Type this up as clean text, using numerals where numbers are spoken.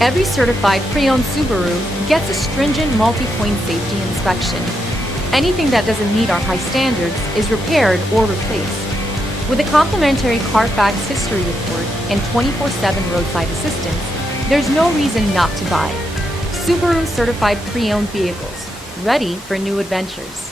Every certified pre-owned Subaru gets a stringent multi-point safety inspection. Anything that doesn't meet our high standards is repaired or replaced. With a complimentary Carfax history report and 24/7 roadside assistance, there's no reason not to buy. Subaru certified pre-owned vehicles, ready for new adventures.